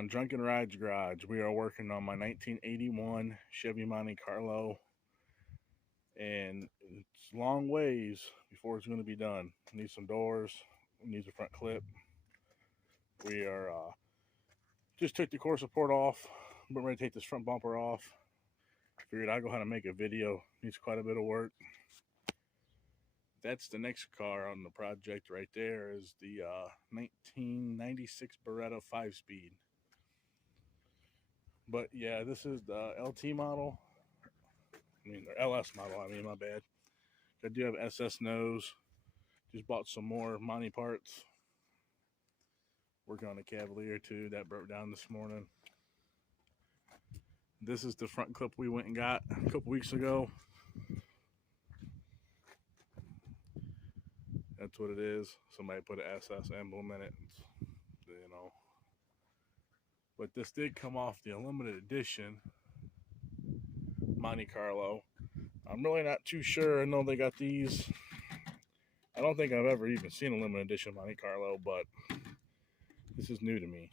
on Drunken Rides Garage. We are working on my 1981 Chevy Monte Carlo, and it's long ways before it's going to be done. Needs some doors, needs a front clip. We are just took the core support off, but ready to take this front bumper off. Figured I'd go ahead and make a video. Needs quite a bit of work. That's the next car on the project right there is the 1996 Beretta 5-speed. But yeah, this is the LT model. Or LS model, my bad. I do have SS nose. Just bought some more Monty parts. Working on a Cavalier too. That broke down this morning. This is the front clip we went and got a couple weeks ago. That's what it is. Somebody put an SS emblem in it, But this did come off the limited edition Monte Carlo. I'm really not too sure. I know they got these. I don't think I've ever even seen a limited edition Monte Carlo, but this is new to me.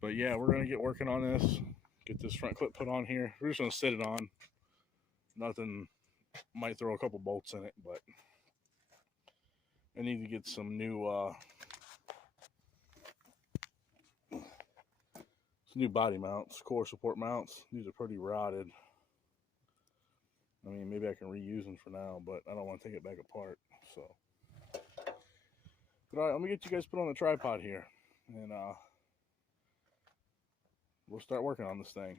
But yeah, we're going to get working on this. Get this front clip put on here. We're just going to sit it on. Nothing. Might throw a couple bolts in it, but I need to get some new body mounts, core support mounts. These are pretty rotted. Maybe I can reuse them for now, but I don't want to take it back apart. So, but all right, let me get you guys put on the tripod here, and we'll start working on this thing.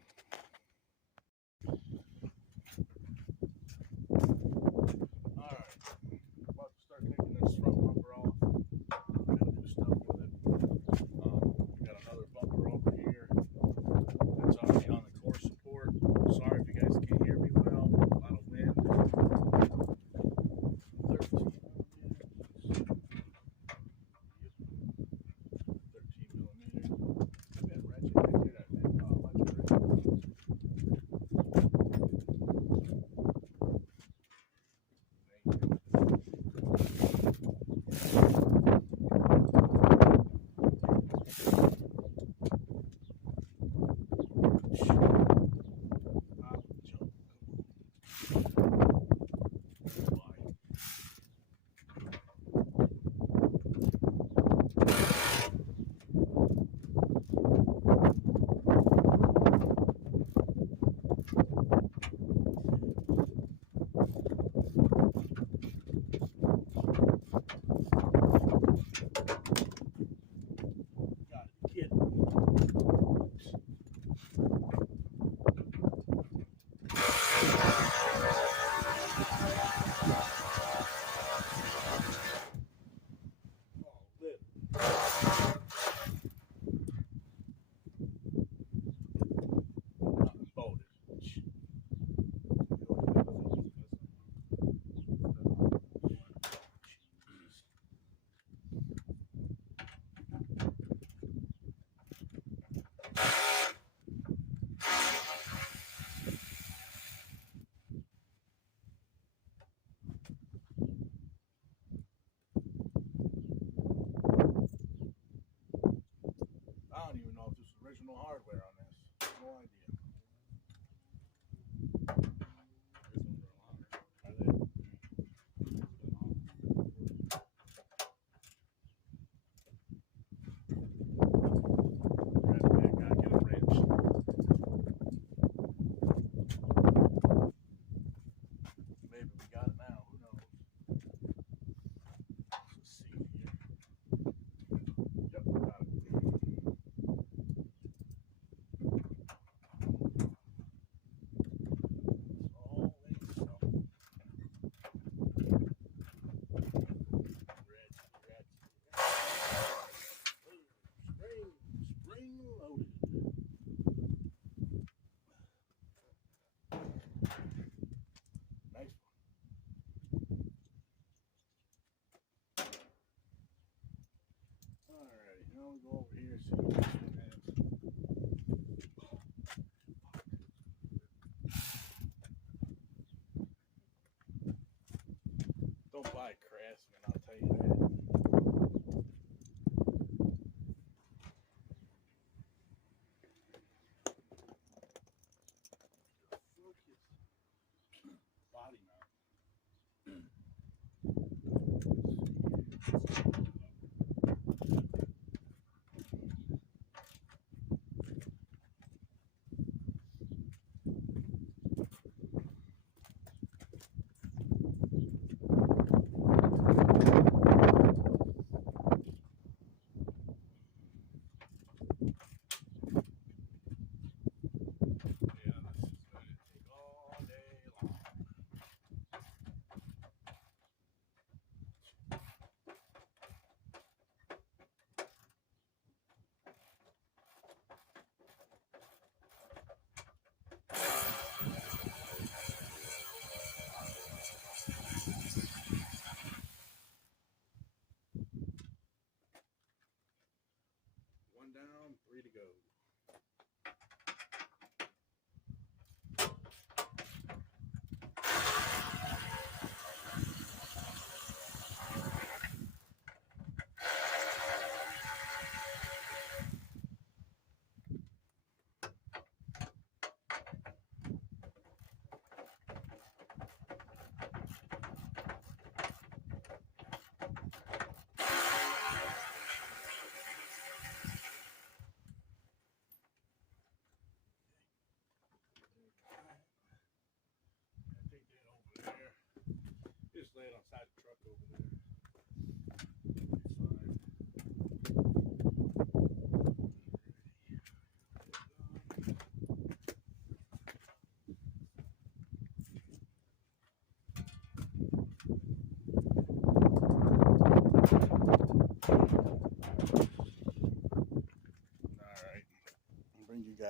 All right, about to start taking this front bumper off. Gotta do stuff with it. We got another bumper over here. That's already on the core support. Sorry if you guys can't hear me well. A lot of wind. 13 millimeter. That ratchet right there, that electric ratchet. I don't even know if this is original hardware on this. No idea. Are they? Grab it back, gotta get a wrench. Maybe we got it now. Who knows? Let's see here. Yep, got it. Spring loaded. Nice one. Alright, now we go over here and see what this one has. Don't buy Craftsman, I'll tell you that.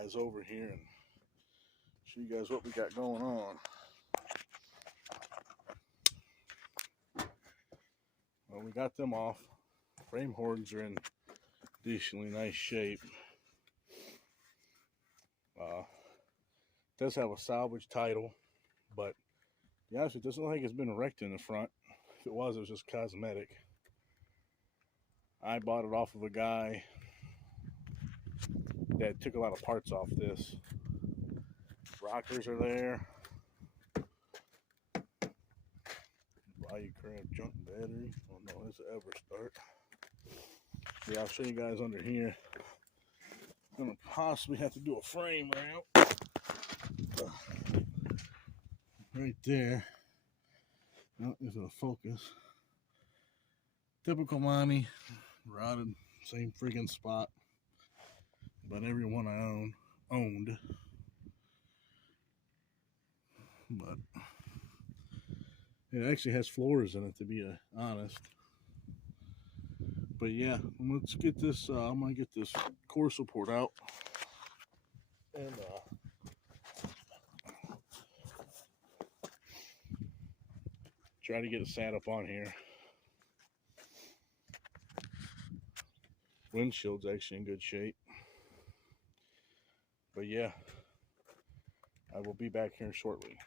guys over here and show you guys what we got going on. Well, we got them off. Frame horns are in decently nice shape. Does have a salvage title, but to be honest, it doesn't look like it's been wrecked in the front. If it was just cosmetic. I bought it off of a guy that took a lot of parts off this. Rockers are there. Value cramp junk battery. Oh no, this will ever start. Yeah, I'll show you guys under here. I'm gonna possibly have to do a frame route. Right there. No, it's a focus. Typical Monte, rotted, same freaking spot. But every one I owned. But it actually has floors in it, to be honest. But yeah, let's get this. I'm gonna get this core support out and try to get it sat up on here. Windshield's actually in good shape. But yeah, I will be back here shortly.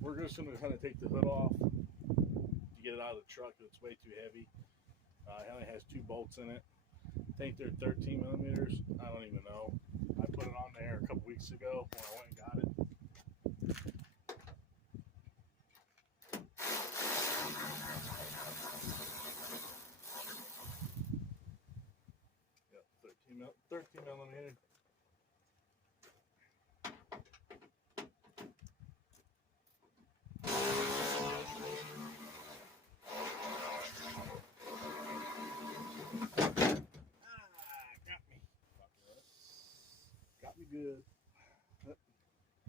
We're just going to kind of take the hood off to get it out of the truck. It's way too heavy. It only has 2 bolts in it. I think they're 13 millimeters. I don't even know. I put it on there a couple weeks ago when I went and got it. Yep, 13 millimeter. Got me good.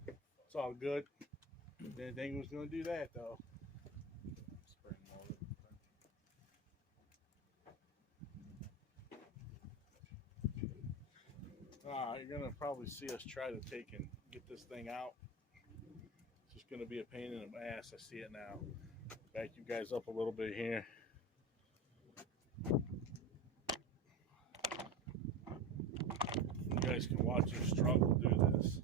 It's all good. Didn't think it was going to do that though. You're going to probably see us try to take and get this thing out. It's just going to be a pain in the ass. I see it now. Back you guys up a little bit here. You guys can watch us struggle do this.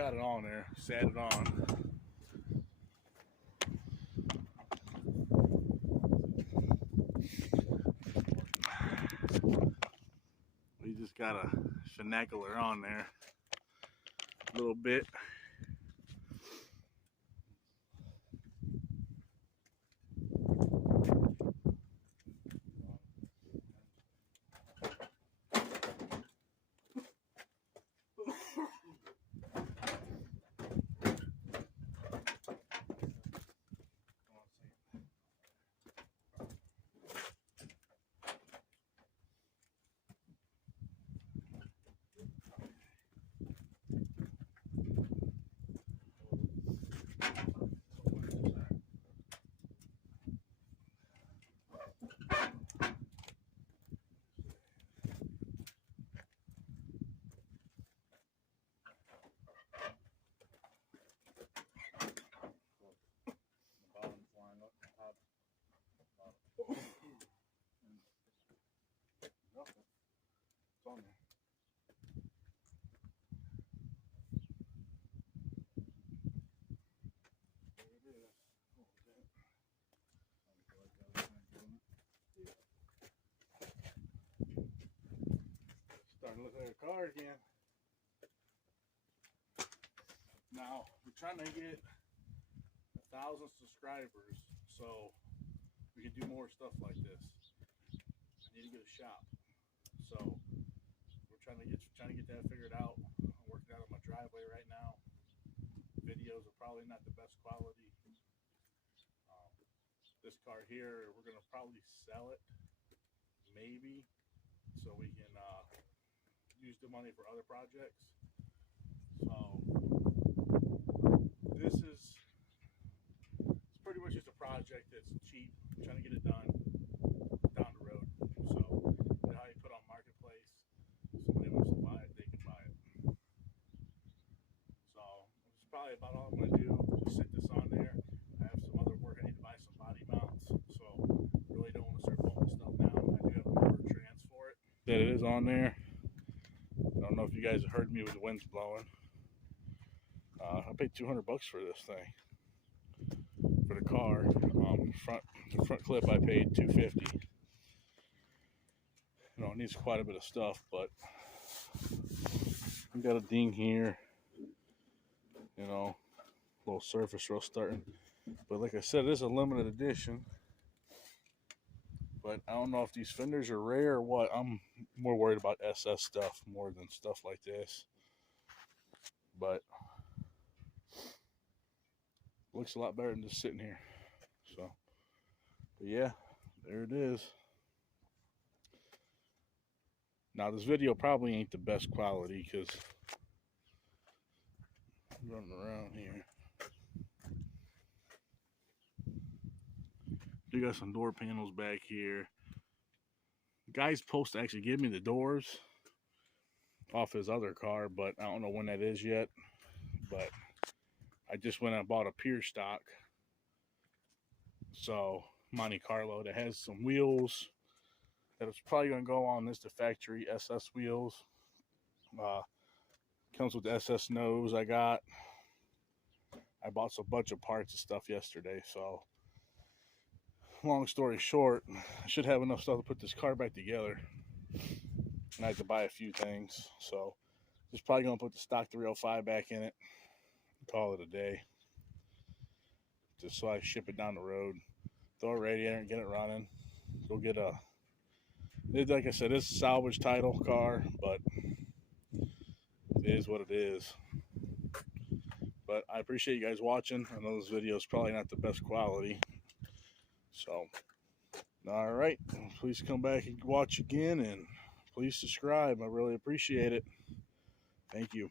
got it on there, sat it on. We just got a finacular on there a little bit. It's on there. There it is. Starting to look like a car again. Now we're trying to get 1,000 subscribers so we can do more stuff like this. I need to get a shop, so we're trying to get that figured out. I'm working out on my driveway right now. Videos are probably not the best quality. This car here, we're gonna probably sell it, maybe, so we can use the money for other projects. So it's pretty much just a project that's cheap. I'm trying to get it done down the road. So you know how you put on Marketplace, somebody wants to buy it, they can buy it. So it's probably about all I'm going to do. Just sit this on there. I have some other work. I need to buy some body mounts. So really don't want to start pulling stuff now. I do have a motor trans for it. That it is on there. I don't know if you guys heard me with the winds blowing. I paid $200 for this thing. For the car, the front clip I paid $250. You know, it needs quite a bit of stuff, but we got a ding here. You know, little surface roast starting. But like I said, it is a limited edition. But I don't know if these fenders are rare or what. I'm more worried about SS stuff more than stuff like this. But looks a lot better than just sitting here. So, but yeah, there it is. Now this video probably ain't the best quality because I'm running around here. We got some door panels back here. The guy's supposed to actually give me the doors off his other car, but I don't know when that is yet. But I just went and bought a pier stock. So Monte Carlo that has some wheels that is probably going to go on this, the factory SS wheels. Comes with the SS nose I got. I bought a bunch of parts and stuff yesterday, so long story short, I should have enough stuff to put this car back together. And I had to buy a few things, so just probably gonna put the stock 305 back in it, call it a day, just so I ship it down the road, throw a radiator and get it running. Go get a, like I said, it's a salvage title car, but it is what it is. But I appreciate you guys watching. I know this video is probably not the best quality. So, all right. Please come back and watch again. And please subscribe. I really appreciate it. Thank you.